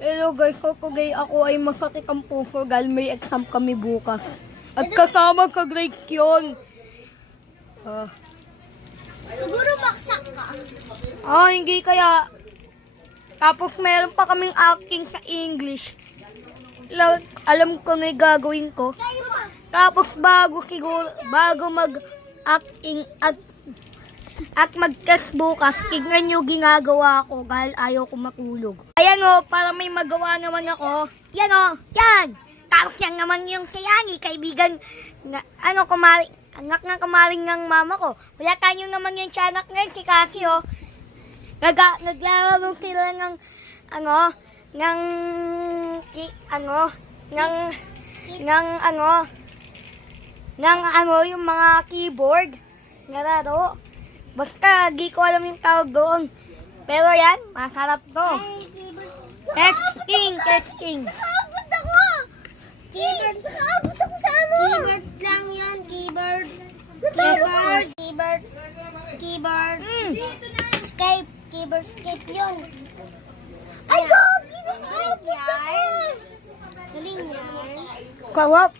Hello guys, ako ay masakit ang puso dahil may exam kami bukas. At kasama ka grade yun. Siguro baksak ka. Hindi kaya. Tapos meron pa kaming acting sa English. Alam ko na yung gagawin ko. Tapos bago mag-acting at mag-test bukas, tignan nyo ginagawa ko dahil ayaw ko matulog. Ayan o, para may magawa naman ako. Yan o, yan! Tapos yan naman yung kayani, kaibigan, anak ng kamaring ng mama ko. Wala tayo naman yung tiyanak ngayon, si Kasi o. Naglalaro sila ng, yung mga keyboard. Nalaro. Basta, di ko alam yung tawag doon. Pero yan, masarap to. Testing. Nakaabot ako! Nakaabot ako sa ano? Keyboard lang yan, keyboard. Keyboard. Skype. Keyboard Skype yun. Ay, gagi! Nakaabot ako! Galing yan. Kawap.